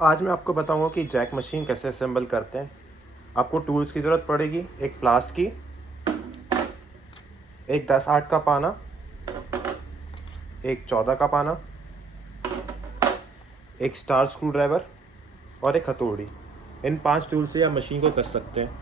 आज मैं आपको बताऊंगा कि जैक मशीन कैसे असेंबल करते हैं। आपको टूल्स की ज़रूरत पड़ेगी, एक प्लास की, एक 10-8 का पाना, एक 14 का पाना, एक स्टार स्क्रू ड्राइवर और एक हथौड़ी। इन 5 टूल से आप मशीन को कस सकते हैं।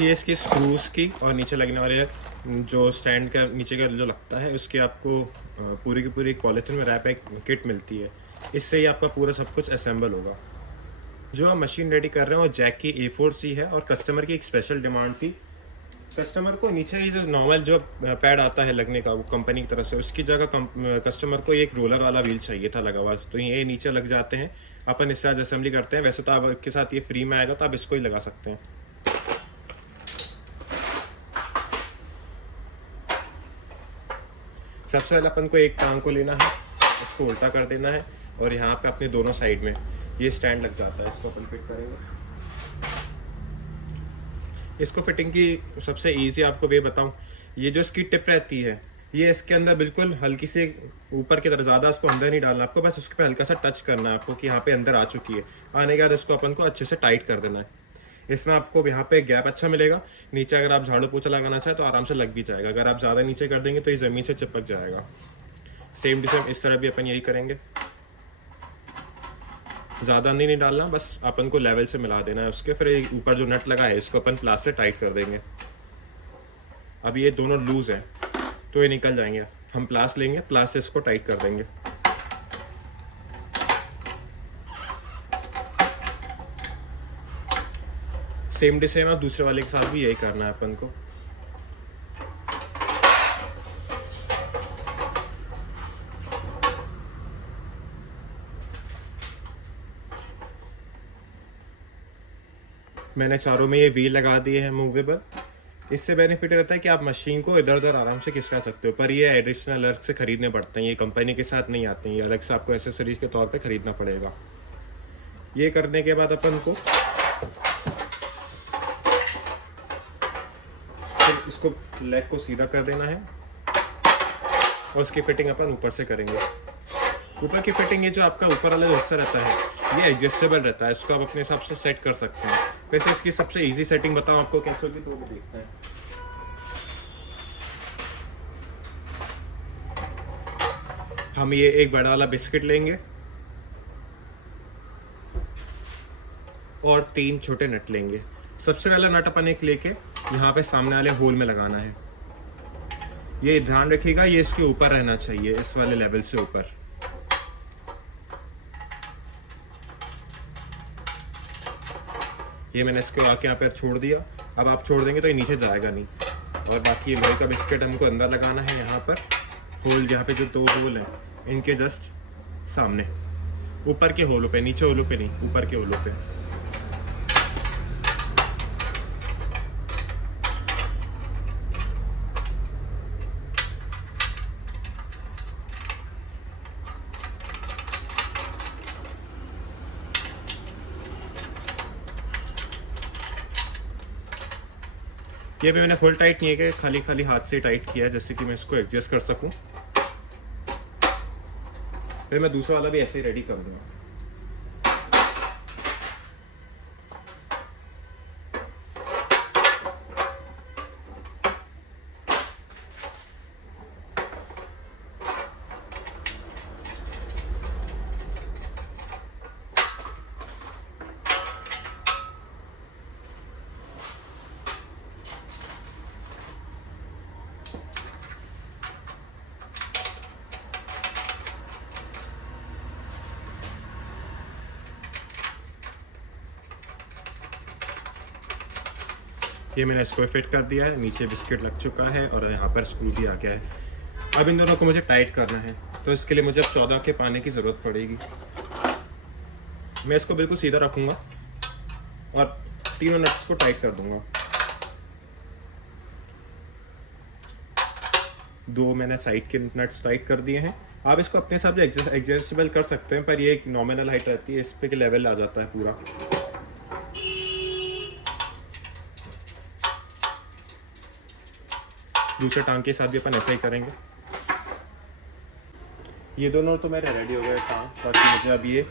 ये इसकी स्क्रूज की और नीचे लगने वाले जो स्टैंड का नीचे का जो लगता है उसकी आपको पूरी की पूरी एक पॉलीथीन में रैप एक किट मिलती है। इससे ही आपका पूरा सब कुछ असेंबल होगा। जो आप मशीन रेडी कर रहे हैं वो जैक की A4C है और कस्टमर की एक स्पेशल डिमांड थी। कस्टमर को नीचे ही जो नॉर्मल जो पैड आता है लगने का वो कंपनी की तरफ से, उसकी जगह कस्टमर को एक रोलर वाला व्हील चाहिए था लगा हुआ। तो ये नीचे लग जाते हैं, अपन इससे आज असेंबली करते हैं। वैसे तो आपके साथ ये फ्री में आएगा तो आप इसको ही लगा सकते हैं। सबसे पहले अपन को एक टांग को लेना है, उसको उल्टा कर देना है और यहाँ पे अपने दोनों साइड में ये स्टैंड लग जाता है। इसको अपन फिट करेंगे। इसको फिटिंग की सबसे इजी आपको वे बताऊं, ये जो इसकी टिप रहती है ये इसके अंदर बिल्कुल हल्की सी ऊपर की तरफ, ज़्यादा उसको अंदर नहीं डालना आपको, बस उसके पे हल्का सा टच करना है आपको कि यहाँ पे अंदर आ चुकी है। आने के बाद इसको अपन को अच्छे से टाइट कर देना है। इसमें आपको यहाँ पे गैप अच्छा मिलेगा। नीचे अगर आप झाड़ू पोछा लगाना चाहे तो आराम से लग भी जाएगा। अगर आप ज़्यादा नीचे कर देंगे तो ये ज़मीन से चिपक जाएगा। सेम टू सेम इस तरह भी अपन यही करेंगे। ज़्यादा अंदर नहीं डालना, बस अपन को लेवल से मिला देना है उसके। फिर ऊपर जो नट लगा है इसको अपन प्लास से टाइट कर देंगे। अब ये दोनों लूज़ है तो ये निकल जाएंगे। हम प्लास लेंगे, प्लास से इसको टाइट कर देंगे। सेम टू सेम आप दूसरे वाले के साथ भी यही करना है अपन को। मैंने चारों में ये व्हील लगा दिए हैं मूवेबल। इससे बेनिफिट रहता है कि आप मशीन को इधर उधर आराम से खिसका सकते हो, पर ये एडिशनल अलग से खरीदने पड़ते हैं। ये कंपनी के साथ नहीं आते हैं, ये अलग से आपको एसेसरीज के तौर पे खरीदना पड़ेगा। ये करने के बाद अपन को फिर इसको लेग को सीधा कर देना है और उसकी फिटिंग अपन ऊपर से करेंगे। ऊपर की फिटिंग, ये जो आपका ऊपर वाला जो हिस्सा रहता है ये एडजस्टेबल रहता है, इसको आप अपने हिसाब से सेट कर सकते हैं। वैसे इसकी सबसे इजी सेटिंग बताऊं आपको कैसे होगी तो वो भी देखते हैं। हम ये एक बड़ा वाला बिस्किट लेंगे और 3 छोटे नट लेंगे। सबसे पहला नट अपन एक लेके यहाँ पे सामने वाले होल में लगाना है। ये ध्यान रखिएगा ये इसके ऊपर रहना चाहिए, इस वाले लेवल से ऊपर। ये मैंने इसको आके यहाँ पे छोड़ दिया। अब आप छोड़ देंगे तो ये नीचे जाएगा नहीं। और बाकी ये लोहे का बिस्किट हमको अंदर लगाना है, यहाँ पर होल, यहाँ पे जो 2 होल हैं इनके जस्ट सामने, ऊपर के होलों पे, नीचे होलों पे नहीं, ऊपर के होलों पे। ये भी मैंने फुल टाइट नहीं है, खाली खाली हाथ से टाइट किया है जैसे कि मैं इसको एडजस्ट कर सकूं। फिर मैं दूसरा वाला भी ऐसे ही रेडी कर दूंगा। ये मैंने इसको फिट कर दिया है, नीचे बिस्किट लग चुका है और यहाँ पर स्क्रू भी आ गया है। अब इन दोनों को मुझे टाइट करना है, तो इसके लिए मुझे अब 14 के पाने की ज़रूरत पड़ेगी। मैं इसको बिल्कुल सीधा रखूँगा और तीनों नट्स को टाइट कर दूँगा। 2 मैंने साइड के नट्स टाइट कर दिए हैं। आप इसको अपने हिसाब से एडजस्टेबल कर सकते हैं, पर ये एक नॉमिनल हाइट रहती है, इस पे के लेवल आ जाता है पूरा। दूसरे टांग के साथ भी अपन ऐसा ही करेंगे। ये दोनों तो मेरे रेडी हो गए टांग, बाकी मुझे अब ये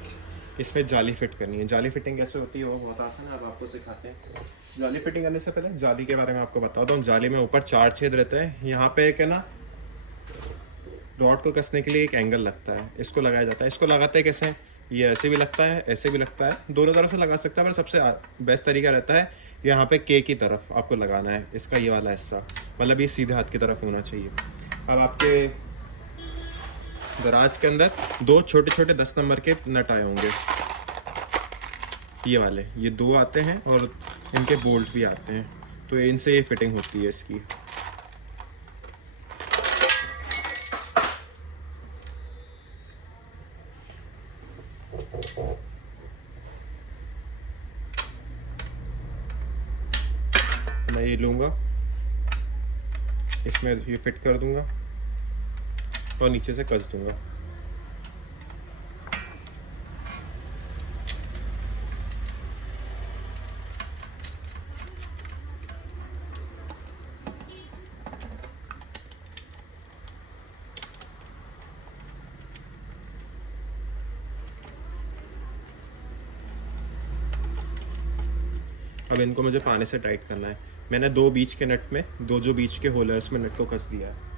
इसमें जाली फिट करनी है। जाली फिटिंग कैसे होती है वो बहुत आसान है, अब आपको सिखाते हैं। जाली फिटिंग करने से पहले जाली के बारे में आपको बताता हूँ। जाली में ऊपर 4 छेद रहते हैं। यहाँ पे एक है ना, रॉड को कसने के लिए एक एंगल लगता है, इसको लगाया जाता है। इसको लगाते हैं कैसे? ये ऐसे भी लगता है, ऐसे भी लगता है, दोनों तरफ से लगा सकता है, पर सबसे बेस्ट तरीका रहता है यहाँ पे के की तरफ आपको लगाना है, इसका ये वाला हिस्सा, मतलब ये सीधे हाथ की तरफ होना चाहिए। अब आपके दराज के अंदर 2 छोटे छोटे 10 नंबर के नट आए होंगे, ये वाले, ये 2 आते हैं और इनके बोल्ट भी आते हैं, तो इनसे ये फिटिंग होती है इसकी। मैं ये लूँगा, इसमें ये फिट कर दूंगा और नीचे से कस दूंगा। अब इनको मुझे पाने से टाइट करना है। मैंने 2 बीच के नट में, 2 जो बीच के होल है उसमें नट को कस दिया है।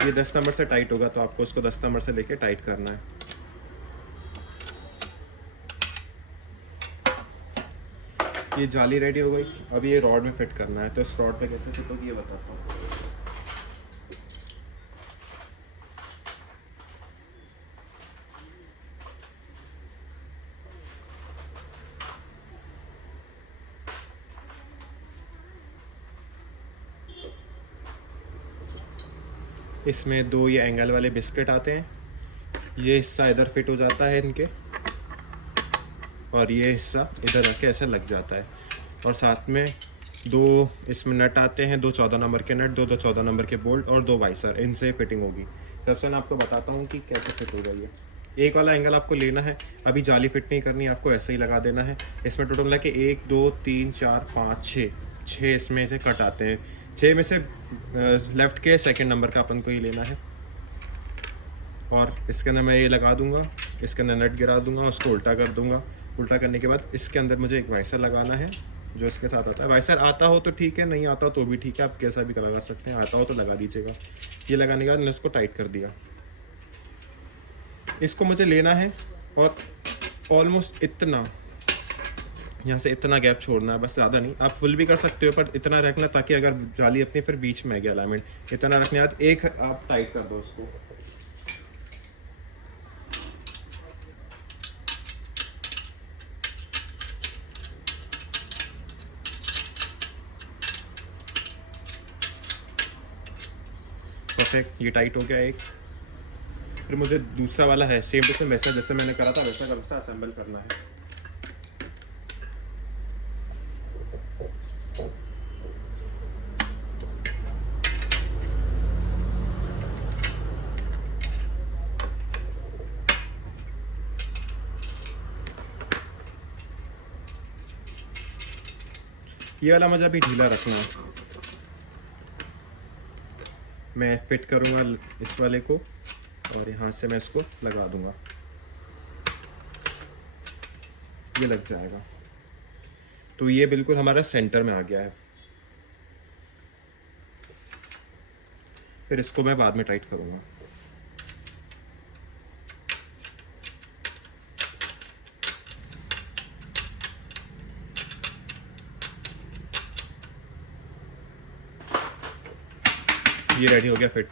ये 10 नंबर से टाइट होगा, तो आपको उसको 10 नंबर से लेके टाइट करना है। ये जाली रेडी हो गई। अब ये रॉड में फिट करना है, तो इस रॉड पे कैसे फिट होगी ये बताता हूँ। इसमें 2 ये एंगल वाले बिस्किट आते हैं, ये हिस्सा इधर फिट हो जाता है इनके, और ये हिस्सा इधर रख के ऐसे लग जाता है। और साथ में 2 इसमें नट आते हैं, 2 14 नंबर के नट, 2 14 नंबर के बोल्ट और 2 वाइसर, इनसे फिटिंग होगी। सबसे मैं आपको बताता हूँ कि कैसे फिट होगा ये। एक वाला एंगल आपको लेना है, अभी जाली फिट नहीं करनी, आपको ऐसे ही लगा देना है। इसमें टोटल मिला के 1 2 3 4 5 6 इसमें से कट आते हैं। 6 में से लेफ़्ट के सेकंड नंबर का अपन को ही लेना है, और इसके अंदर मैं ये लगा दूंगा, इसके अंदर नट गिरा दूंगा, उसको उल्टा कर दूंगा। उल्टा करने के बाद इसके अंदर मुझे एक वाइसर लगाना है जो इसके साथ आता है। वाइसर आता हो तो ठीक है, नहीं आता हो तो भी ठीक है, आप कैसा भी लगा सकते हैं, आता हो तो लगा दीजिएगा। ये लगाने के बाद मैंने इसको टाइट कर दिया। इसको मुझे लेना है और ऑलमोस्ट इतना, यहाँ से इतना गैप छोड़ना है, बस ज़्यादा नहीं। आप फुल भी कर सकते हो, पर इतना रखना ताकि अगर जाली अपनी फिर बीच में आ गया अलाइनमेंट, इतना रखने के बाद एक आप टाइट कर दो उसको। परफेक्ट, ये टाइट हो गया एक। फिर मुझे दूसरा वाला है सेम टू सेम वैसा जैसे मैंने करा था वैसा का वैसा असेंबल करना है। ये वाला मुझे अभी ढीला रखना है। मैं फिट करूँगा इस वाले को और यहाँ से मैं इसको लगा दूंगा, ये लग जाएगा। तो ये बिल्कुल हमारा सेंटर में आ गया है। फिर इसको मैं बाद में टाइट करूँगा। ये रेडी हो गया फिट।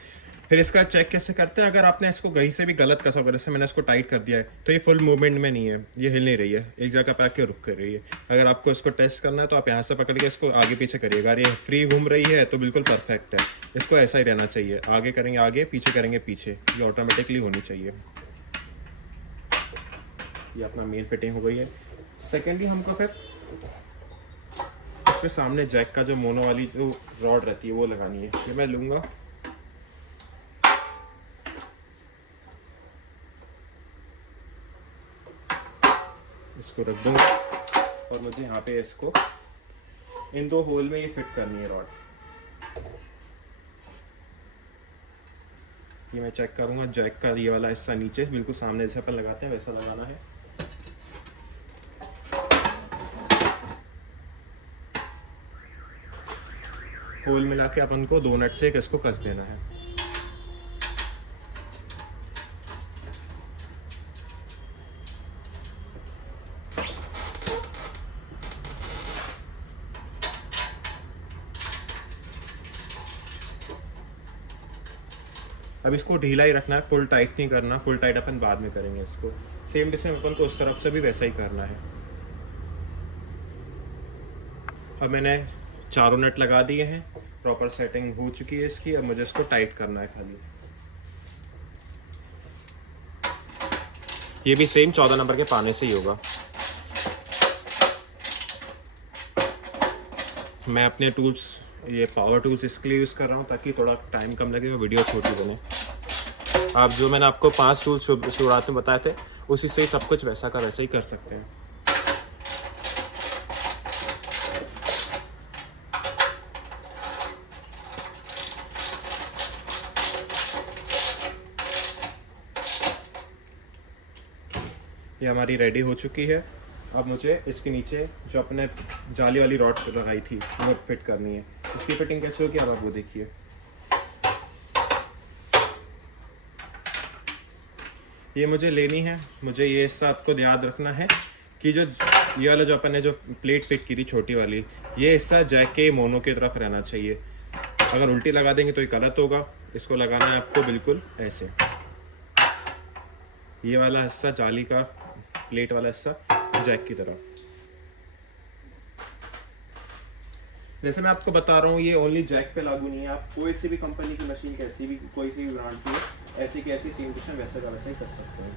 फिर इसका चेक कैसे करते हैं, अगर आपने इसको कहीं से भी गलत कसा, अगर जैसे मैंने इसको टाइट कर दिया है तो ये फुल मूवमेंट में नहीं है, ये हिल नहीं रही है, एक जगह पे आके रुक कर रही है। अगर आपको इसको टेस्ट करना है तो आप यहाँ से पकड़ के इसको आगे पीछे करिएगा, अगर ये फ्री घूम रही है तो बिल्कुल परफेक्ट है। इसको ऐसा ही रहना चाहिए, आगे करेंगे आगे, पीछे करेंगे पीछे, ये ऑटोमेटिकली होनी चाहिए। ये अपना मेन फिटिंग हो गई है। सेकेंडली हमको फिर इसके सामने जैक का जो मोनो वाली जो रॉड रहती है वो लगानी है। ये मैं लूँगा, इसको रख दूँगा और मुझे यहाँ पे इसको इन 2 होल में ये फिट करनी है रॉड। ये मैं चेक करूँगा, जैक का ये वाला हिस्सा नीचे बिल्कुल सामने जैसे अपन लगाते हैं वैसा लगाना है। होल मिला के अपन को 2 नट से इसको कस देना है। अब इसको ढीला ही रखना है, फुल टाइट नहीं करना, फुल टाइट अपन बाद में करेंगे इसको। सेम डिस्टेंस अपन को उस तरफ से भी वैसा ही करना है। अब मैंने चारों नट लगा दिए हैं, प्रॉपर सेटिंग हो चुकी है इसकी। अब मुझे इसको टाइट करना है खाली। ये भी सेम 14 नंबर के पाने से ही होगा। मैं अपने टूल्स, ये पावर टूल्स इसके लिए यूज़ कर रहा हूँ ताकि थोड़ा टाइम कम लगे और वीडियो छोटी बने। आप जो मैंने आपको 5 टूल्स शुरुआत में बताए थे उसी से ही सब कुछ वैसा का वैसा ही कर सकते हैं। ये हमारी रेडी हो चुकी है। अब मुझे इसके नीचे जो अपने जाली वाली रॉड लगाई थी वो फिट करनी है। इसकी फिटिंग कैसे होगी अब आप वो देखिए। ये मुझे लेनी है, मुझे ये हिस्सा आपको याद रखना है कि जो ये वाला जो अपन ने जो प्लेट फिट की थी छोटी वाली, ये हिस्सा जैक के मोनो की तरफ रहना चाहिए। अगर उल्टी लगा देंगे तो ये गलत होगा। इसको लगाना है आपको बिल्कुल ऐसे। ये वाला हिस्सा जाली का प्लेट वाला हिस्सा जैक की तरफ। जैसे मैं आपको बता रहा हूँ ये ओनली जैक पे लागू नहीं है, आप कोई सी भी कंपनी की मशीन, कैसी भी कोई सी भी ब्रांड की है, ऐसी की ऐसी सेम क्वेश्चन वैसे का वैसे ही कर सकते हैं।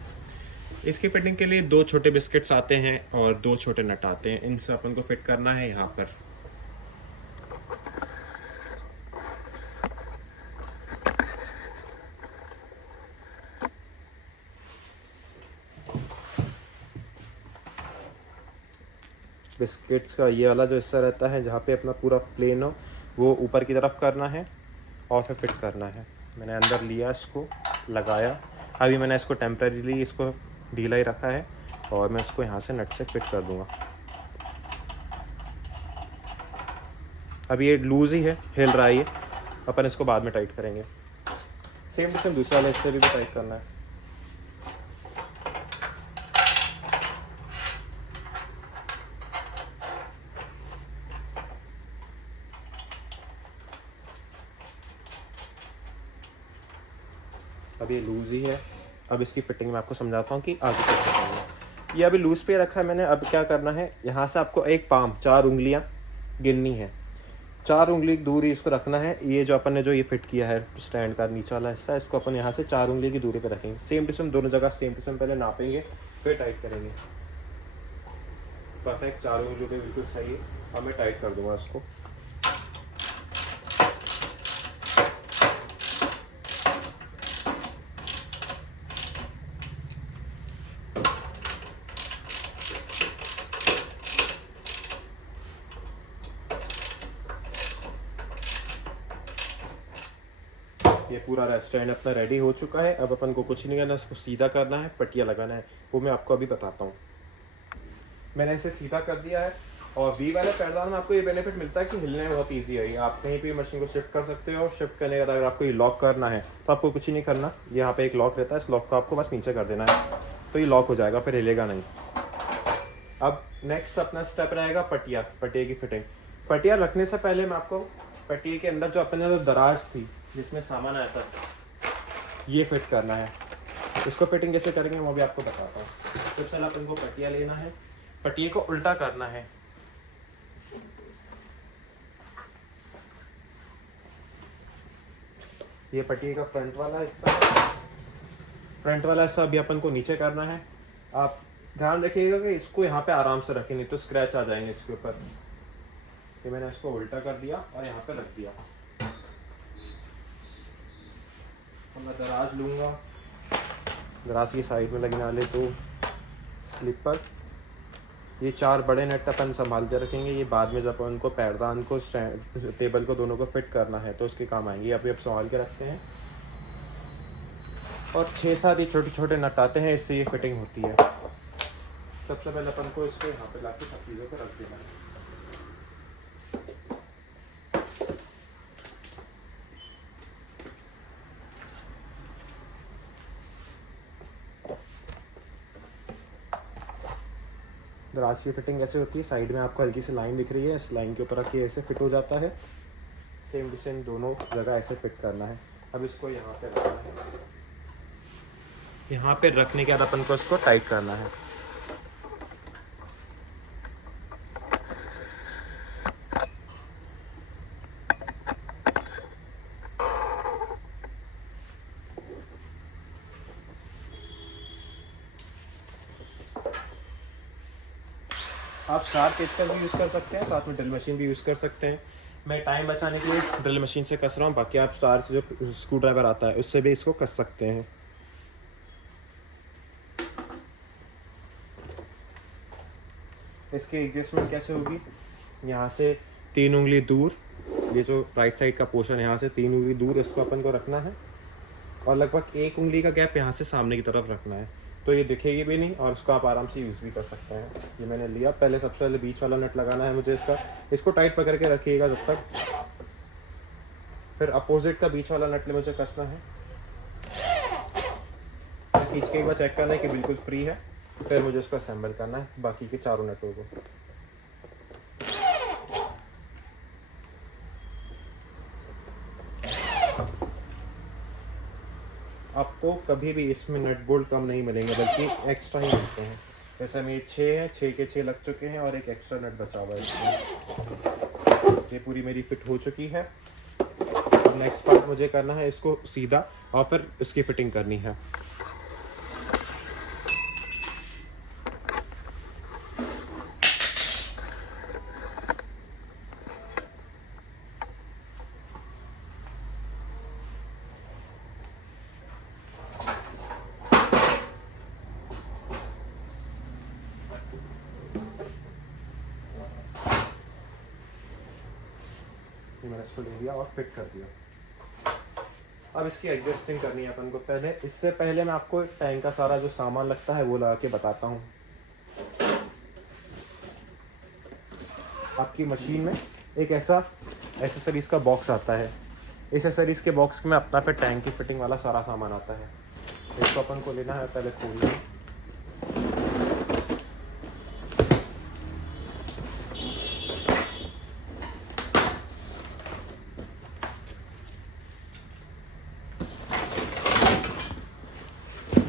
इसकी फिटिंग के लिए 2 छोटे बिस्किट्स आते हैं और 2 छोटे नट आते हैं, इनसे अपन को फिट करना है यहाँ पर। बिस्किट्स का ये वाला जो हिस्सा रहता है जहाँ पे अपना पूरा प्लेन हो वो ऊपर की तरफ करना है और फिर फिट करना है। मैंने अंदर लिया, इसको लगाया। अभी मैंने इसको टेम्परेरीली इसको ढीला ही रखा है और मैं इसको यहाँ से नट से फिट कर दूँगा। अभी ये लूज़ ही है, हिल रहा है ये, अपन इसको बाद में टाइट करेंगे। सेम टू सेम दूसरा वाला हिस्से भी टाइट करना है। अब ये लूज़ ही है। अब इसकी फिटिंग मैं आपको समझाता हूँ कि आगे कैसे करना है। ये अभी लूज़ पे रखा है मैंने। अब क्या करना है, यहाँ से आपको एक पाम 4 उंगलियाँ गिननी है, 4 उंगली दूरी इसको रखना है। ये जो अपन ने जो ये फिट किया है स्टैंड का नीचे वाला हिस्सा, इसको अपन यहाँ से 4 उंगली की दूरी पे रखेंगे। सेम टू सेम दोनों जगह सेम टू सेम पहले नापेंगे फिर टाइट करेंगे। परफेक्ट 4 उंगली पे बिल्कुल सही है। अब मैं टाइट कर दूँगा इसको। ये पूरा स्टैंड अपना रेडी हो चुका है। अब अपन को कुछ नहीं करना, इसको सीधा करना है, पट्टियाँ लगाना है, वो मैं आपको अभी बताता हूँ। मैंने इसे सीधा कर दिया है और वी वाले पैरदान में आपको ये बेनिफिट मिलता है कि हिलने में बहुत ईजी है। आप कहीं भी मशीन को शिफ्ट कर सकते हो। शिफ्ट करने के बाद अगर आपको ये लॉक करना है तो आपको कुछ ही नहीं करना, यहाँ पे एक लॉक रहता है, इस लॉक को आपको बस नीचे कर देना है तो ये लॉक हो जाएगा, फिर हिलेगा नहीं। अब नेक्स्ट अपना स्टेप रहेगा पट्टिया की फिटिंग। पट्टिया रखने से पहले मैं आपको पट्टिया के अंदर जो अपने जो दराज थी जिसमें सामान आया था ये फिट करना है। इसको फिटिंग कैसे करेंगे वो भी आपको बताता हूँ। सबसे पहले अपन को पटिया लेना है, पटिए को उल्टा करना है। ये पटिए का फ्रंट वाला हिस्सा अभी अपन को नीचे करना है। आप ध्यान रखिएगा कि इसको यहाँ पे आराम से रखें, नहीं तो स्क्रैच आ जाएंगे इसके ऊपर। ये मैंने इसको उल्टा कर दिया और यहाँ पे रख दिया। और मैं दराज लूँगा, दराज की साइड में लगने वाले तो स्लिपर। ये 4 बड़े नट अपन संभाल के रखेंगे, ये बाद में जब अपन को पैरदान को टेबल को दोनों को फिट करना है तो उसके काम आएंगे। अभी आप संभाल के रखते हैं। और 6-7 ये छोटे छोटे नट आते हैं, इससे ये फिटिंग होती है। सबसे पहले अपन को इसको यहाँ पे लाके सब चीज़ों को रख देना है। दराज की फिटिंग कैसे होती है, साइड में आपको हल्की सी लाइन दिख रही है, इस लाइन के ऊपर रख के ऐसे फिट हो जाता है। सेम टू सेम दोनों जगह ऐसे फिट करना है। अब इसको यहाँ पे रखना है। यहाँ पे रखने के बाद अपन को इसको टाइट करना है। आप शार्प पेच का भी यूज़ कर सकते हैं, साथ में ड्रिल मशीन भी यूज़ कर सकते हैं। मैं टाइम बचाने के लिए ड्रिल मशीन से कस रहा हूँ, बाकी आप स्टार से जो स्क्रू ड्राइवर आता है उससे भी इसको कस सकते हैं। इसकी एडजस्टमेंट कैसे होगी, यहाँ से 3 उंगली दूर, ये जो राइट साइड का पोर्शन है यहाँ से 3 उंगली दूर इसको अपन को रखना है। और लगभग 1 उंगली का गैप यहाँ से सामने की तरफ रखना है, तो ये दिखेगी भी नहीं और इसको आप आराम से यूज़ भी कर सकते हैं। ये मैंने लिया। पहले सबसे पहले बीच वाला नट लगाना है मुझे इसको टाइट पकड़ के रखिएगा जब तक। फिर अपोजिट का बीच वाला नट मुझे कसना है। खींच के एक बार चेक करना है कि बिल्कुल फ्री है, फिर मुझे इसको असेंबल करना है बाकी के चारों नटों को। आपको कभी भी इसमें नट बोल्ट कम नहीं मिलेंगे, बल्कि एक्स्ट्रा ही मिलते हैं। जैसे में 6 है, 6 के 6 लग चुके हैं और एक एक्स्ट्रा नट बचा हुआ है इसमें। ये पूरी मेरी फिट हो चुकी है। नेक्स्ट पार्ट मुझे करना है इसको सीधा और फिर इसकी फिटिंग करनी है। मैंने इसको ले लिया और फिट कर दिया। अब इसकी एडजस्टिंग करनी है अपन को। इससे पहले मैं आपको टैंक का सारा जो सामान लगता है वो लगा के बताता हूँ। आपकी मशीन में एक ऐसा एसेसरीज का बॉक्स आता है। इस एसेसरीज के बॉक्स में अपना पे टैंक की फिटिंग वाला सारा सामान आता है। इसको अपन को लेना है, पहले खोलना है।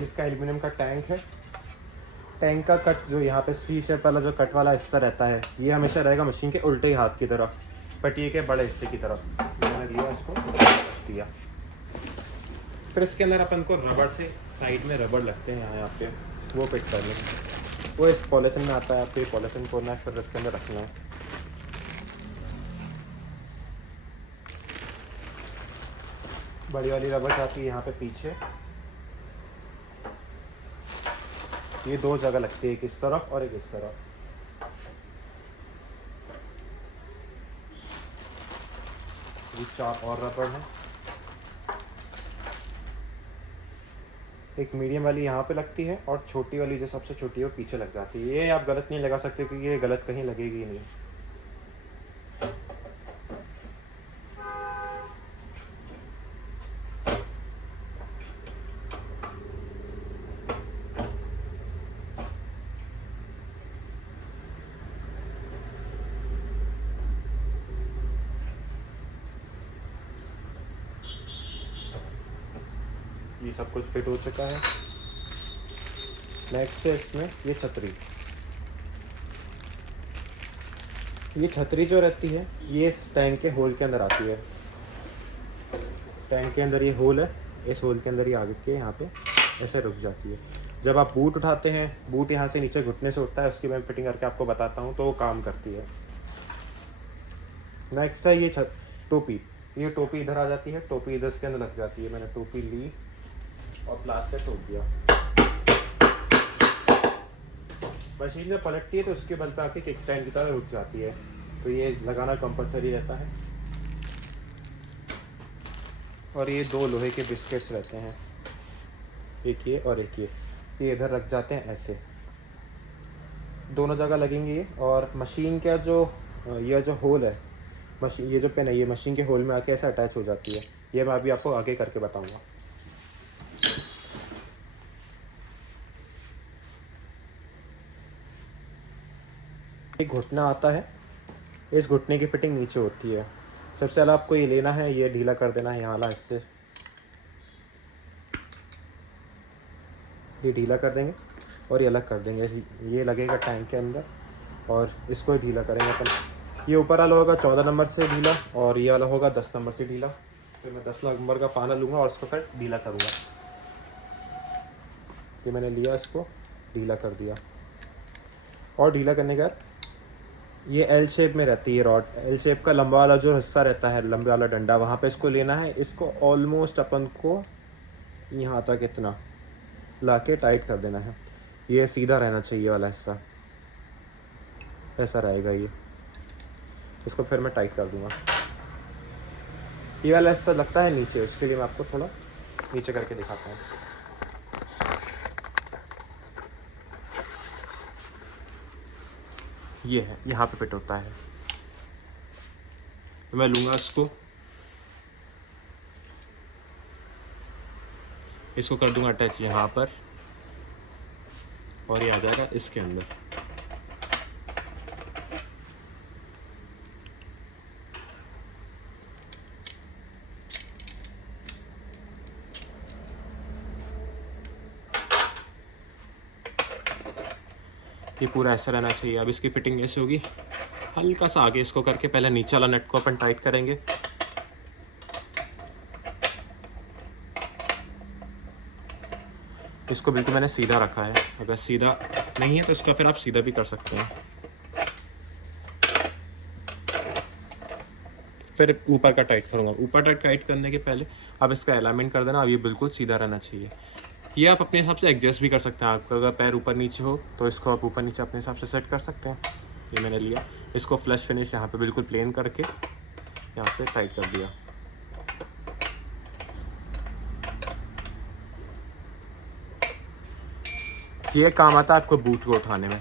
इसका एल्यूमिनियम का टैंक है। टैंक का कट जो यहाँ पे सी शेप वाला जो कट वाला हिस्सा रहता है, ये हमेशा रहेगा मशीन के उल्टे ही हाथ की तरफ, पटिए के बड़े हिस्से की तरफ। मैंने लिया, इसको दिया। फिर इसके अंदर अपन को रबड़ से साइड में रबड़ लगते हैं यहाँ पे, वो फिट कर लेंगे। वो इस पॉलीथिन में आता है, आपको ये पॉलीथिन खोलना है, फिर इसके अंदर रखना है। बड़ी वाली रबड़ आती है यहाँ पे पीछे। ये 2 जगह लगती है, एक इस तरफ और एक इस तरफ। ये 4 और रबड़ हैं। एक मीडियम वाली यहाँ पे लगती है और छोटी वाली जो सबसे छोटी है वो पीछे लग जाती है। ये आप गलत नहीं लगा सकते क्योंकि ये गलत कहीं लगेगी नहीं। ये ये सब कुछ फिट हो चुका है। नेक्स्ट है इसमें ये छतरी। ये छतरी जो रहती है ये इस टैंक के होल के अंदर आती है। टैंक के अंदर ये होल है, इस होल के अंदर ये आगे के यहाँ पे ऐसे रुक जाती है। जब आप बूट उठाते हैं, बूट यहाँ से नीचे घुटने से उठता है, उसकी मैं फिटिंग करके आपको बताता हूँ तो वो काम करती है। नेक्स्ट है ये टोपी। ये टोपी इधर आ जाती है, टोपी इधर इसके अंदर लग जाती है। मैंने टोपी ली और प्लास से ठोक दिया। मशीन में पलटती है तो उसके बल पे आके किक स्टैंड की तरह रुक जाती है, तो ये लगाना कंपलसरी रहता है। और ये 2 लोहे के बिस्किट्स रहते हैं, एक ये और एक ये इधर रख जाते हैं ऐसे, दोनों जगह लगेंगे ये। और मशीन का जो ये जो होल है, मशीन ये जो पेन है ये मशीन के होल में आके ऐसे अटैच हो जाती है। ये मैं अभी आपको आगे करके बताऊंगा। एक घुटना आता है, इस घुटने की फिटिंग नीचे होती है। सबसे पहले आपको ये लेना है, ये ढीला कर देना है यहाँ वाला, इससे ये ढीला कर देंगे और ये अलग कर देंगे। ये लगेगा टैंक के अंदर और इसको ढीला करेंगे अपन। ये ऊपर वाला होगा 14 नंबर से ढीला और ये वाला होगा 10 नंबर से ढीला। फिर मैं 10 नंबर का पाना लूँगा और उसको फिर ढीला करूँगा। ये मैंने लिया, इसको ढीला कर दिया। और ढीला करने के बाद ये एल शेप में रहती है रॉड, एल शेप का लंबा वाला जो हिस्सा रहता है, लंबे वाला डंडा, वहाँ पे इसको लेना है। इसको ऑलमोस्ट अपन को यहाँ तक इतना ला के टाइट कर देना है। ये सीधा रहना चाहिए वाला हिस्सा, ऐसा रहेगा ये। इसको फिर मैं टाइट कर दूँगा। ये वाला हिस्सा लगता है नीचे, उसके लिए मैं आपको थोड़ा नीचे करके दिखाता हूँ। ये है, यहाँ पे फिट होता है। तो मैं लूँगा इसको कर दूंगा अटैच यहाँ पर और ये आ जाएगा इसके अंदर। ये पूरा ऐसा रहना चाहिए। अब इसकी फिटिंग ऐसे होगी, हल्का सा आगे इसको करके पहले नीचे वाला नट को अपन टाइट करेंगे। इसको बिल्कुल मैंने सीधा रखा है, अगर सीधा नहीं है तो इसका फिर आप सीधा भी कर सकते हैं। फिर ऊपर का टाइट करूँगा। ऊपर टाइट करने के पहले अब इसका अलाइनमेंट कर देना। अब ये बिल्कुल सीधा रहना चाहिए। ये आप अपने हिसाब से एडजस्ट भी कर सकते हैं। आपका अगर पैर ऊपर नीचे हो तो इसको आप ऊपर नीचे अपने हिसाब से सेट कर सकते हैं। ये मैंने लिया, इसको फ्लश फिनिश यहाँ पे बिल्कुल प्लेन करके यहाँ से टाइट कर दिया। ये काम आता है आपको बूट को उठाने में।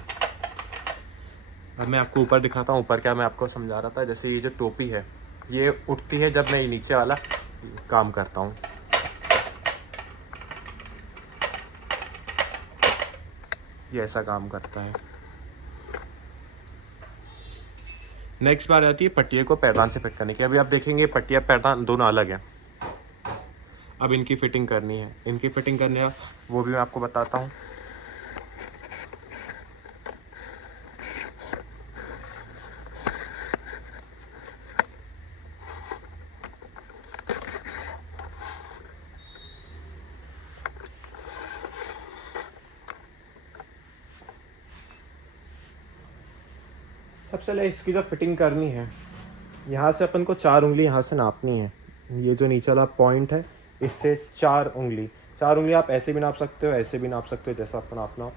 अब मैं आपको ऊपर दिखाता हूँ। ऊपर क्या मैं आपको समझा रहा था, जैसे ये जो टोपी है ये उठती है जब मैं ये नीचे वाला काम करता हूँ। ये ऐसा काम करता है। नेक्स्ट बार आती है पट्टिए को पैरदान से फिट करने की। अभी आप देखेंगे पट्टिया पैरदान दोनों अलग हैं। अब इनकी फिटिंग करनी है। इनकी फिटिंग करने का वो भी मैं आपको बताता हूँ। सबसे पहले इसकी जो फिटिंग करनी है, यहाँ से अपन को 4 उंगली यहाँ से नापनी है। ये जो नीचे वाला पॉइंट है इससे 4 उंगली आप ऐसे भी नाप सकते हो, ऐसे भी नाप सकते हो, जैसा आपको नापना हो।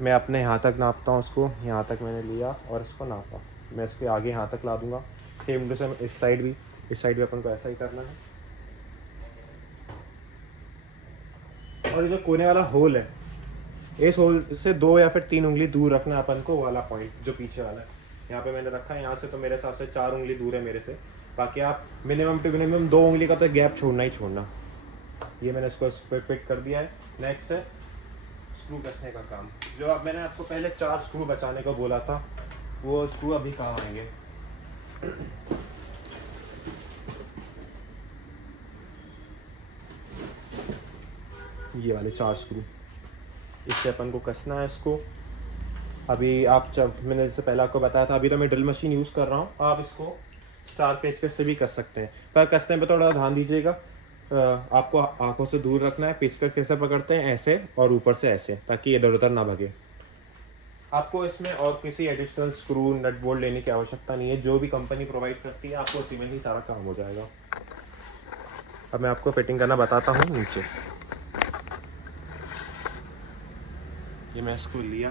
मैं अपने यहाँ तक नापता हूँ उसको। यहाँ तक मैंने लिया और इसको नापा। मैं इसके आगे यहाँ तक ला दूँगा। सेम टू सेम इस साइड भी अपन को ऐसा ही करना है। और ये जो कोने वाला होल है, इस होल से 2 या फिर 3 उंगली दूर रखना है अपन को। वाला पॉइंट जो पीछे वाला है यहाँ पे मैंने रखा है। यहाँ से तो मेरे हिसाब से 4 उंगली दूर है मेरे से। बाकी आप मिनिमम टू मिनिमम 2 उंगली का तो गैप छोड़ना ही छोड़ना। ये मैंने इसको फिट कर दिया है। नेक्स्ट है स्क्रू कसने का काम। जो अब मैंने आपको पहले 4 स्क्रू बचाने को बोला था, वो स्क्रू अभी काम आएंगे। ये वाले 4 स्क्रू, इससे अपन को कसना है इसको। अभी आप जब मैंने इससे पहले आपको बताया था, अभी तो मैं ड्रिल मशीन यूज़ कर रहा हूँ, आप इसको स्टार पेचकस से भी कस सकते हैं, पर कसने पे थोड़ा ध्यान दीजिएगा। आपको आंखों से दूर रखना है। पेचकस कैसे पकड़ते हैं, ऐसे और ऊपर से ऐसे, ताकि इधर उधर ना भगे। आपको इसमें और किसी एडिशनल स्क्रू नट बोल्ट लेने की आवश्यकता नहीं है, जो भी कंपनी प्रोवाइड करती है आपको उसी में ही सारा काम हो जाएगा। अब मैं आपको फिटिंग करना बताता हूँ नीचे। ये मैं इसको लिया,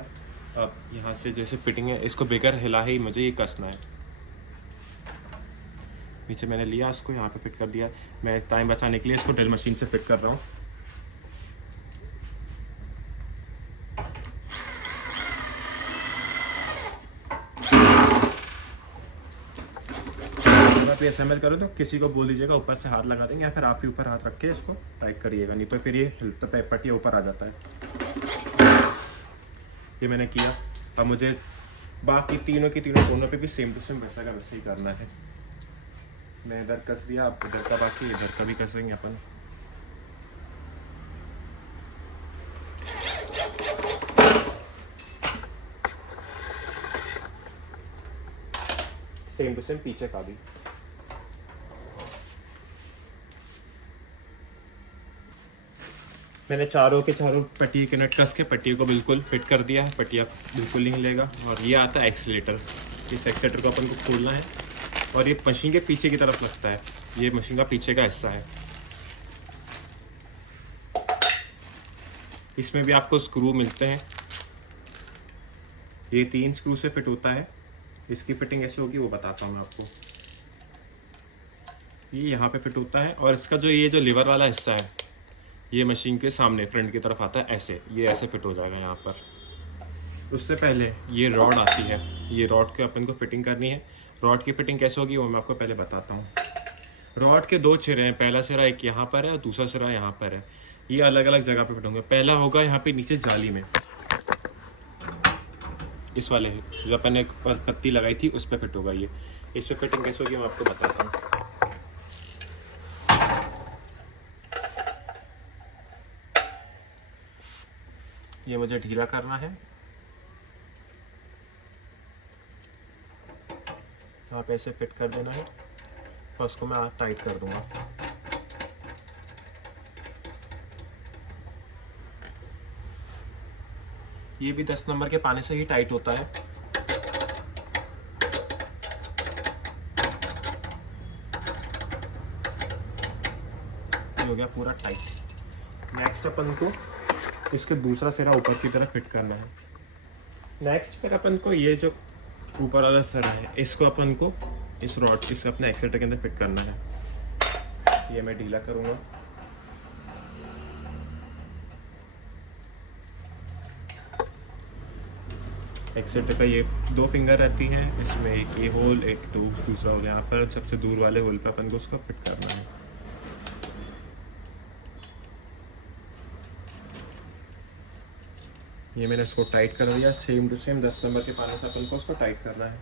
अब यहाँ से जैसे फिटिंग है, इसको बगैर हिला ही मुझे ये कसना है। नीचे मैंने लिया, इसको यहाँ पे फिट कर दिया। मैं टाइम बचाने के लिए इसको ड्रिल मशीन से फिट कर रहा हूँ। आप ये असेंबल करो तो किसी को बोल दीजिएगा ऊपर से हाथ लगा देंगे, या फिर आप ही ऊपर हाथ रख के इसको टाइट करिएगा, नहीं तो फिर ये हिलता पे पट्टिया ऊपर आ जाता है। ये मैंने किया। अब मुझे बाकी तीनों की तीनों दोनों पे भी सेम टू सेम वैसा का वैसे ही करना है। मैं इधर कस दिया, अब इधर का बाकी इधर का भी कसेंगे अपन। सेम टू सेम पीछे का भी। मैंने चारों के चारों पट्टी के नट कस के पट्टियों को बिल्कुल फिट कर दिया है। पट्टिया बिल्कुल नहीं हिलेगा। और ये आता है एक्सीलेटर। इस एक्सीलेटर को अपन को खोलना है और ये मशीन के पीछे की तरफ लगता है। ये मशीन का पीछे का हिस्सा है। इसमें भी आपको स्क्रू मिलते हैं। ये 3 स्क्रू से फिट होता है। इसकी फिटिंग कैसे होगी वो बताता हूँ मैं आपको। ये यहाँ पे फिट होता है और इसका ये जो लीवर वाला हिस्सा है ये मशीन के सामने फ्रंट की तरफ आता है, ऐसे ये ऐसे फिट हो जाएगा यहाँ पर। उससे पहले ये रॉड आती है, ये रॉड के अपन को फिटिंग करनी है। रॉड की फिटिंग कैसे होगी वो मैं आपको पहले बताता हूँ। रॉड के 2 सिरे हैं, पहला सिरा एक यहाँ पर है और दूसरा सिरा यहाँ पर है। ये अलग अलग जगह पे फिट होंगे। पहला होगा यहाँ पे नीचे जाली में, इस वाले जो अपन ने पत्ती लगाई थी उस पर फिट होगा ये। इस पर फिटिंग कैसे होगी मैं आपको बताता हूँ। ये मुझे ढीला करना है, यहाँ पे ऐसे फिट कर देना है और उसको मैं टाइट कर दूंगा। ये भी 10 नंबर के पानी से ही टाइट होता है। ये हो गया पूरा टाइट। नेक्स्ट अपन को इसके दूसरा सिरा ऊपर की तरफ फिट करना है। नेक्स्ट फिर अपन को ये जो ऊपर वाला सिरा है इसको अपन को इस रॉड के अपने एक्सीलेटर के अंदर फिट करना है। ये मैं ढीला करूँगा। एक्सीलेटर का ये 2 फिंगर रहती हैं, इसमें एक ये होल एक दूसरा होल। यहाँ पर सबसे दूर वाले होल पे अपन को उसको फिट करना है। ये मैंने इसको टाइट कर दिया। सेम टू सेम 10 नंबर के पानी से अपन को उसको टाइट करना है।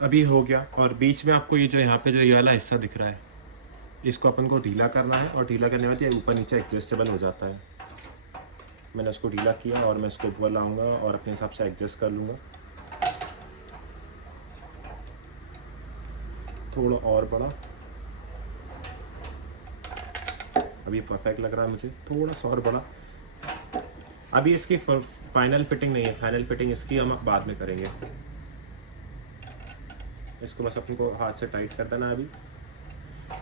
अभी हो गया। और बीच में आपको ये जो यहाँ पे जो ये वाला हिस्सा दिख रहा है इसको अपन को ढीला करना है और ढीला करने बाद ये ऊपर नीचे एडजस्टेबल हो जाता है। मैंने इसको ढीला किया और मैं इसको ऊपर लाऊंगा और अपने हिसाब से एडजस्ट कर लूँगा। थोड़ा और बड़ा, अभी परफेक्ट लग रहा है मुझे। थोड़ा सा और बड़ा। अभी इसकी फाइनल फिटिंग नहीं है, फाइनल फिटिंग इसकी हम बाद में करेंगे। इसको बस अपन को हाथ से टाइट कर देना अभी।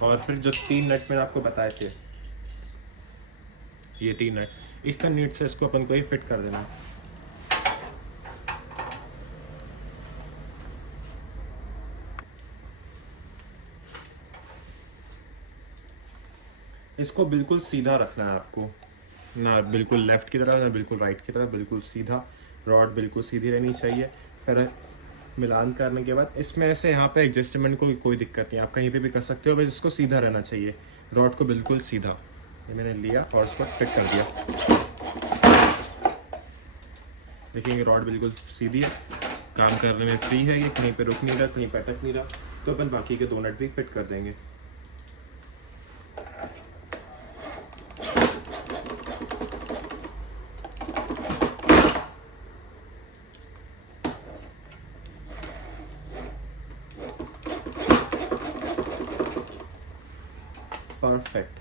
और फिर जो 3 नट मैंने आपको बताए थे, ये 3 नट, इस तरह नीट से इसको अपन को ही फिट कर देना। इसको बिल्कुल सीधा रखना है आपको, ना बिल्कुल लेफ्ट की तरफ ना बिल्कुल राइट की तरफ, बिल्कुल सीधा। रॉड बिल्कुल सीधी रहनी चाहिए। फिर मिलान करने के बाद इसमें ऐसे यहाँ पे एडजस्टमेंट को कोई दिक्कत नहीं, आप कहीं पे भी कर सकते हो, बस इसको सीधा रहना चाहिए। रॉड को बिल्कुल सीधा। ये मैंने लिया और इसको फिट कर दिया। देखिए रॉड बिल्कुल सीधी है। काम करने में फ्री है, ये कहीं पे रुक नहीं रहा, कहीं पे अटक नहीं रहा, तो अपन बाकी के 2 नट भी फिट कर देंगे। परफेक्ट।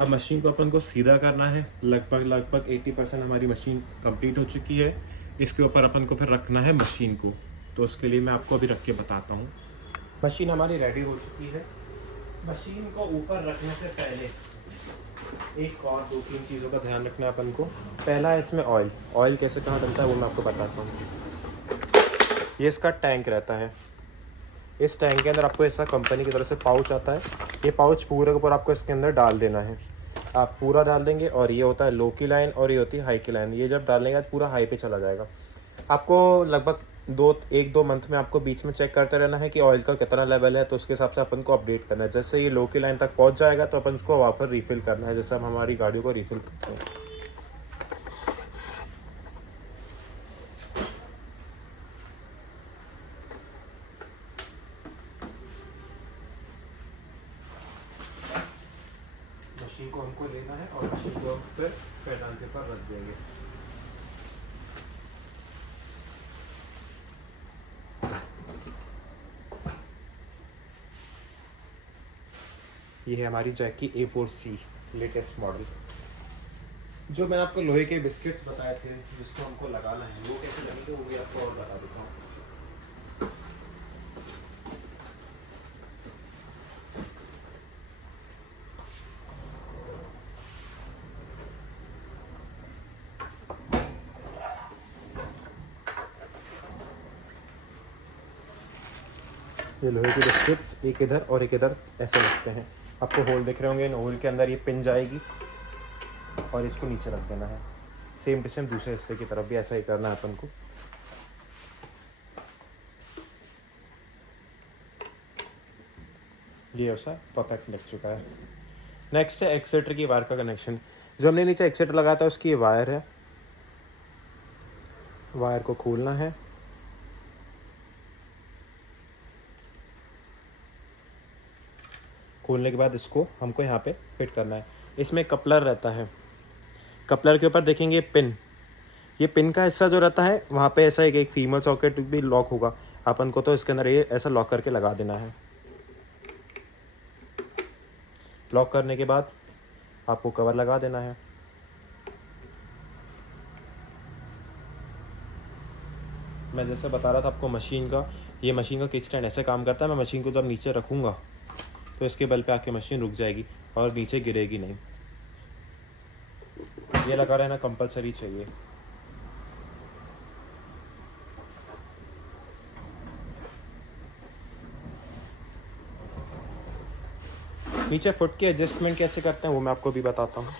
अब मशीन को अपन को सीधा करना है। लगभग 80% हमारी मशीन कंप्लीट हो चुकी है। इसके ऊपर अपन को फिर रखना है मशीन को, तो उसके लिए मैं आपको अभी रख के बताता हूँ। मशीन हमारी रेडी हो चुकी है। मशीन को ऊपर रखने से पहले एक और 2-3 चीज़ों का ध्यान रखना है अपन को। पहला है इसमें ऑयल कैसे कहाँ डलता है वो मैं आपको बताता हूँ। ये इसका टैंक रहता है। इस टैंक के अंदर आपको ऐसा कंपनी की तरफ से पाउच आता है। ये पाउच पूरे के ऊपर आपको इसके अंदर डाल देना है। आप पूरा डाल देंगे और ये होता है लो की लाइन और ये होती है हाई की लाइन। ये जब डालेंगे पूरा हाई पे चला जाएगा। आपको लगभग 1-2 मंथ में आपको बीच में चेक करते रहना है कि ऑयल का कितना लेवल है, तो उसके हिसाब से अपन को अपडेट करना है। जैसे ये लो की लाइन तक पहुँच जाएगा तो अपन उसको वापस रिफ़िल करना है, जैसे हम हमारी गाड़ियों को रिफ़िल करते हैं। मशीन को हमको लेना है और मशीन को हम फिर पैडल के ऊपर रख देंगे। ये है हमारी जैक की A4C लेटेस्ट मॉडल। जो मैंने आपको लोहे के बिस्किट्स बताए थे जिसको हमको लगाना है, वो कैसे लगेंगे वो भी आपको और बता देता हूँ। ये लोहे के बिस्किट्स एक इधर और एक इधर ऐसे लगते हैं। आपको होल दिख रहे होंगे, इन होल के अंदर ये पिन जाएगी और इसको नीचे रख देना है। सेम टू सेम दूसरे हिस्से की तरफ भी ऐसा ही करना है अपन को। ये ऐसा परफेक्ट लग चुका है। नेक्स्ट है एक्सेटर की वायर का कनेक्शन। जो हमने नीचे एक्सेटर लगाया था उसकी ये वायर है। वायर को खोलना है। खोलने के बाद इसको हमको यहाँ पे फिट करना है। इसमें कपलर रहता है। कपलर के ऊपर देखेंगे पिन। ये पिन का हिस्सा जो रहता है वहाँ पे ऐसा एक फीमेल सॉकेट भी लॉक होगा। अपन को तो इसके अंदर ये ऐसा लॉक करके लगा देना है। लॉक करने के बाद आपको कवर लगा देना है। मैं जैसे बता रहा था आपको मशीन का, ये मशीन का किक स्टैंड ऐसे काम करता है। मैं मशीन को जब नीचे रखूँगा तो इसके बल पे आके मशीन रुक जाएगी और नीचे गिरेगी नहीं। ये लगा रहना कंपलसरी चाहिए। नीचे फुट की एडजस्टमेंट कैसे करते हैं वो मैं आपको भी बताता हूँ।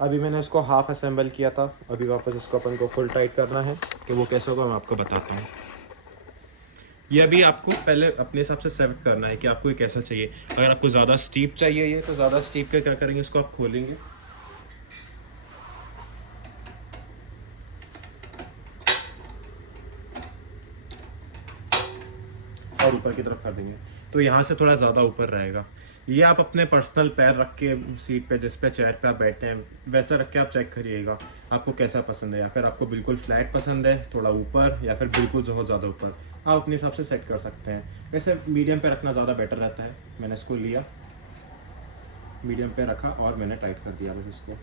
अभी मैंने इसको हाफ असेंबल किया था, अभी वापस इसको अपन को फुल टाइट करना है। कि वो कैसे होगा मैं आपको बताता हूँ। ये अभी आपको पहले अपने हिसाब से सेट करना है कि आपको ये कैसा चाहिए। अगर आपको ज़्यादा स्टीप चाहिए ये, तो ज़्यादा स्टीप का क्या करेंगे, इसको आप खोलेंगे और ऊपर की तरफ कर देंगे, तो यहाँ से थोड़ा ज़्यादा ऊपर रहेगा। ये आप अपने पर्सनल पैर रख के सीट पे, जिस पे चेयर पे आप बैठते हैं वैसा रख के आप चेक करिएगा आपको कैसा पसंद है। या फिर आपको बिल्कुल फ्लैट पसंद है, थोड़ा ऊपर, या फिर बिल्कुल बहुत ज़्यादा ऊपर, आप अपने हिसाब से सेट कर सकते हैं। वैसे मीडियम पे रखना ज़्यादा बेटर रहता है। मैंने इसको लिया, मीडियम पे रखा और मैंने टाइट कर दिया बस इसको।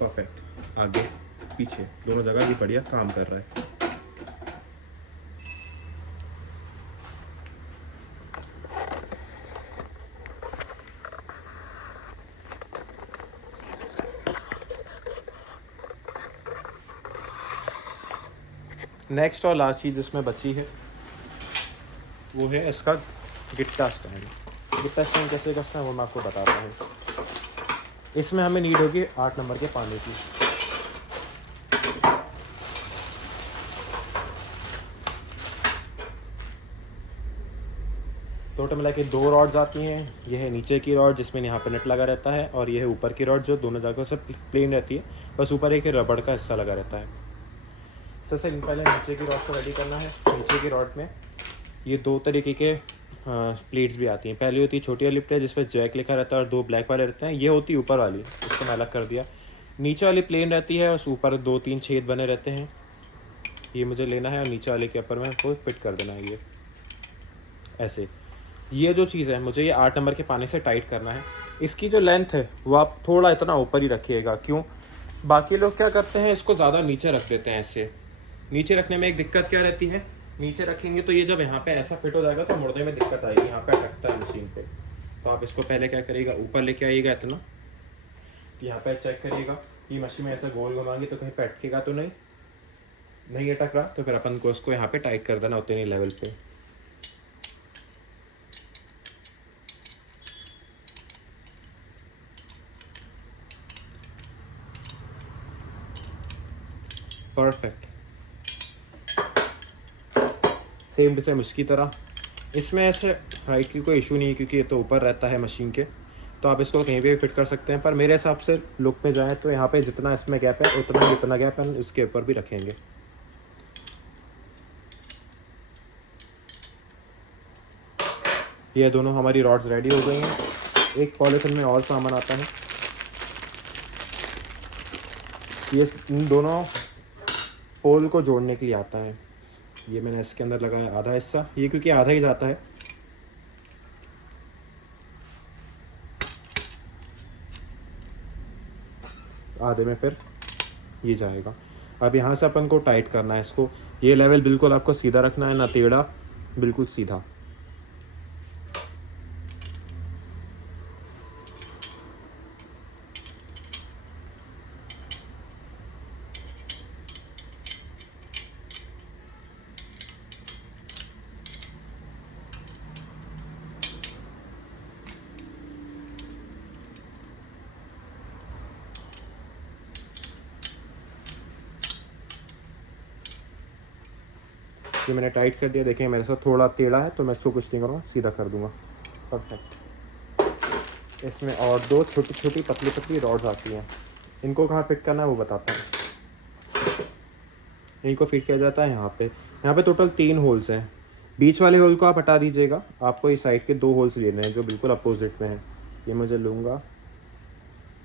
परफेक्ट। आगे पीछे दोनों जगह भी बढ़िया काम कर रहा है। नेक्स्ट और लास्ट चीज़ इसमें बची है वो है इसका गिट्टा स्टैंड। गिट्टा स्टैंड कैसे करना है वो मैं आपको बताता हूँ। इसमें हमें नीड होगी 8 नंबर के पानी की। टोटल मिला के 2 रॉड्स आती हैं। ये है नीचे की रॉड जिसमें यहाँ पे नट लगा रहता है, और ये है ऊपर की रॉड जो दोनों जगह से प्लेन रहती है, बस ऊपर एक रबड़ का हिस्सा लगा रहता है। सबसे पहले नीचे की रॉड को रेडी करना है। नीचे की रॉड में ये 2 तरीके के प्लेट्स भी आती हैं। पहली होती है छोटी वाली प्लेट जिस पर जैक लिखा रहता है और 2 ब्लैक वाले रहते हैं, ये होती है ऊपर वाली, इसको मैं अलग कर दिया। नीचे वाली प्लेन रहती है, उस ऊपर 2-3 छेद बने रहते हैं, ये मुझे लेना है और नीचे वाले के ऊपर में इसको फिट कर देना है। ये ऐसे, ये जो चीज़ है मुझे ये 8 नंबर के पानी से टाइट करना है। इसकी जो लेंथ है वो आप थोड़ा इतना ऊपर ही रखिएगा। क्यों? बाकी लोग क्या करते हैं, इसको ज़्यादा नीचे रख देते हैं। ऐसे नीचे रखने में एक दिक्कत क्या रहती है, नीचे रखेंगे तो ये जब यहाँ पे ऐसा फिट हो जाएगा तो मुड़ने में दिक्कत आएगी, यहाँ पे अटकता है मशीन पे। तो आप इसको पहले क्या करिएगा, ऊपर लेके आइएगा इतना, यहाँ पे चेक करिएगा कि मशीन में ऐसा गोल घुमाएंगे तो कहीं पे अटकेगा तो नहीं अटक रहा, तो फिर अपन को उसको यहाँ पे टाइट कर देना उतने ही लेवल पे। परफेक्ट। सेम टू सेम इसकी तरह। इसमें ऐसे हाइट की कोई इशू नहीं है क्योंकि ये तो ऊपर रहता है मशीन के, तो आप इसको कहीं भी फिट कर सकते हैं। पर मेरे हिसाब से लुक में जाए तो यहाँ पे जितना इसमें गैप है उतना जितना गैप है इसके ऊपर भी रखेंगे। ये दोनों हमारी रॉड्स रेडी हो गई हैं। एक पॉलीथिन में और सामान आता है, ये इन दोनों पोल को जोड़ने के लिए आता है। ये मैंने इसके अंदर लगाया आधा हिस्सा, ये क्योंकि आधा ही जाता है। आधे में फिर ये जाएगा। अब यहाँ से अपन को टाइट करना है इसको। ये लेवल बिल्कुल आपको सीधा रखना है, ना टेढ़ा, बिल्कुल सीधा। ये मैंने टाइट कर दिया। देखिए मेरे साथ थोड़ा टेढ़ा है तो मैं इसको कुछ नहीं करूँगा, सीधा कर दूंगा। परफेक्ट। इसमें और 2 छोटी छोटी पतली पतली रॉड्स आती हैं, इनको कहाँ फिट करना है वो बताता हूँ। इनको फिट किया जाता है यहाँ पे टोटल 3 होल्स हैं। बीच वाले होल को आप हटा दीजिएगा, आपको इस साइड के 2 होल्स लेने हैं जो बिल्कुल अपोजिट में हैं। ये मुझे लूँगा,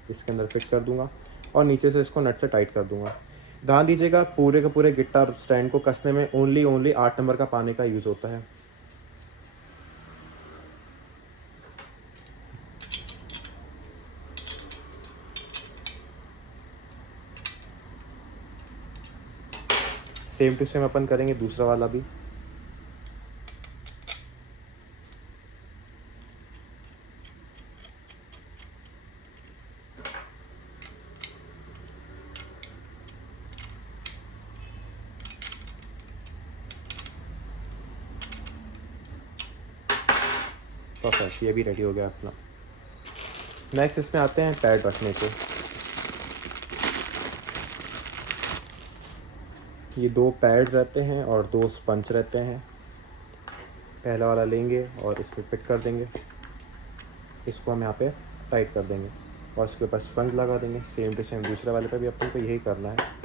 इसके अंदर फिट कर दूँगा और नीचे से इसको नट से टाइट कर दूँगा। ध्यान दीजिएगा पूरे के पूरे गिटार स्टैंड को कसने में ओनली 8 नंबर का पानी का यूज़ होता है। सेम टू सेम अपन करेंगे दूसरा वाला भी। परफेक्ट, ये भी रेडी हो गया अपना। नेक्स्ट इसमें आते हैं पैड रखने के। ये 2 पैड रहते हैं और 2 स्पंज रहते हैं। पहला वाला लेंगे और इस पर फिट कर देंगे, इसको हम यहाँ पे टाइट कर देंगे और इसके ऊपर स्पंज लगा देंगे। सेम टू सेम दूसरे वाले पे भी अपन को यही करना है।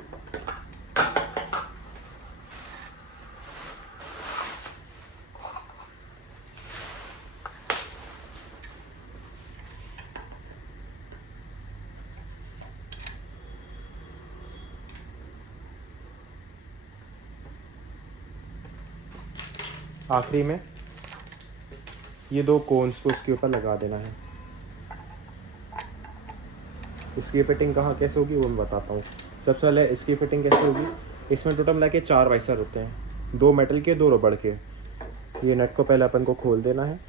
आखिरी में ये 2 कोन्स को इसके ऊपर लगा देना है। इसकी फिटिंग कहाँ कैसे होगी वो मैं बताता हूँ। सबसे पहले इसकी फिटिंग कैसे होगी, इसमें टोटल मिला के 4 वाइसर होते हैं, 2 मेटल के 2 रबड़ के। ये नट को पहले अपन को खोल देना है,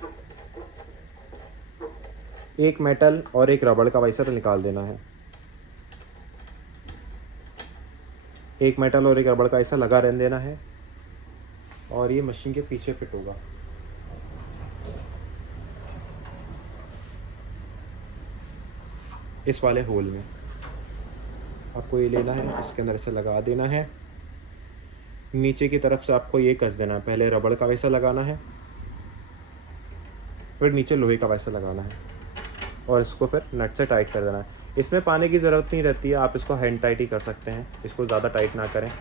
एक मेटल और एक रबड़ का वाइसर निकाल देना है। एक मेटल और एक रबड़ का वाइसर लगा रहने देना है और ये मशीन के पीछे फिट होगा। इस वाले होल में आपको ये लेना है, इसके अंदर ऐसे लगा देना है। नीचे की तरफ से आपको ये कस देना है। पहले रबड़ का वैसा लगाना है, फिर नीचे लोहे का वैसा लगाना है और इसको फिर नट से टाइट कर देना है। इसमें पाने की ज़रूरत नहीं रहती है, आप इसको हैंड टाइट ही कर सकते हैं, इसको ज़्यादा टाइट ना करें,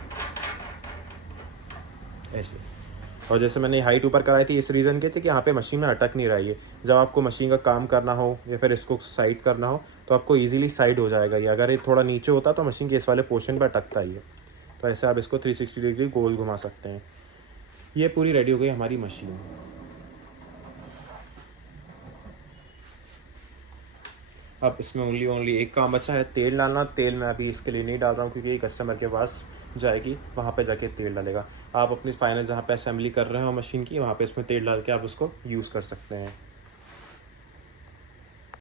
ऐसे। और जैसे मैंने हाइट ऊपर कराई थी इस रीज़न के थे कि यहाँ पे मशीन में अटक नहीं रही है। जब आपको मशीन का काम करना हो या फिर इसको साइड करना हो तो आपको ईजिली साइड हो जाएगा ये। अगर ये थोड़ा नीचे होता तो मशीन के इस वाले पोर्शन पर अटकता ही है। तो ऐसे आप इसको 360 डिग्री गोल घुमा सकते हैं। ये पूरी रेडी हो गई हमारी मशीन। अब इसमें ओनली एक काम बचा है, तेल डालना। तेल मैं अभी इसके लिए नहीं डाल रहा हूँ क्योंकि ये कस्टमर के पास जाएगी, वहाँ पे जाके तेल डालेगा। आप अपनी फाइनल जहाँ पे असेंबली कर रहे हो मशीन की, वहाँ पे इसमें तेल डाल के आप उसको यूज़ कर सकते हैं।